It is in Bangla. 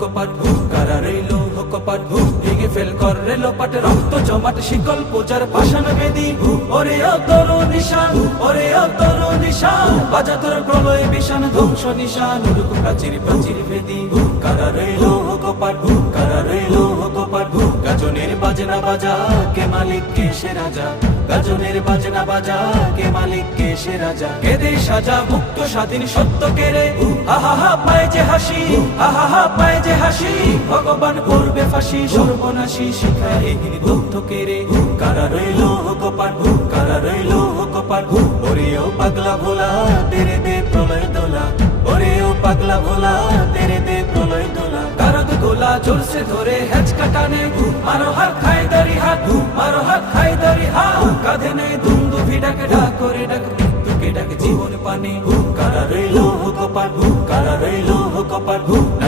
কপাট কারা রইল কপাট ভেঙে ফেল কর রেল পাট রক্ত জমাট শিকল পূজার পাষাণ বেদি ওরে অতর নিশান ওরে অতর নিশান বাজা তোর প্রলয় বিশান ধ্বংস নিশান উড়ুক প্রাচীর প্রাচীর ভেদি কারা রইল কপাট কারা রইল কপাট গাজনের বাজনা বাজা কে মালিক কে সে রাজা গাজনের বাজনা বাজা কে মালিক কে সে রাজা কেদে সাজা মুক্ত স্বাধীন সত্য কেড়ে আহা পায় যে হাসি আহা পায় যে হাসি ভগবান করবে ফাঁসি সর্বনাশী শিখায় এগিয়ে দগ্ধ কেড়ে কারা রইল কপাট কারা রইল কপাট ওরেও পাগলা ভোলা তেরে দে প্রলয় দোলা ওরেও পাগলা ভোলা তেরে দে প্রলয় দোলা কারদ গোলা জোরসে ধরে হেঁচ কাটানে মারো হাত খায় দারি হাত মারো হাত খায় দারি হাত কাঁধে নেই দুন্দু ভিড়াকে ডাক করে ডাক মৃত্যুকে ডাক জীবন পানে কারা রইল কপাট কারা রইল কপাট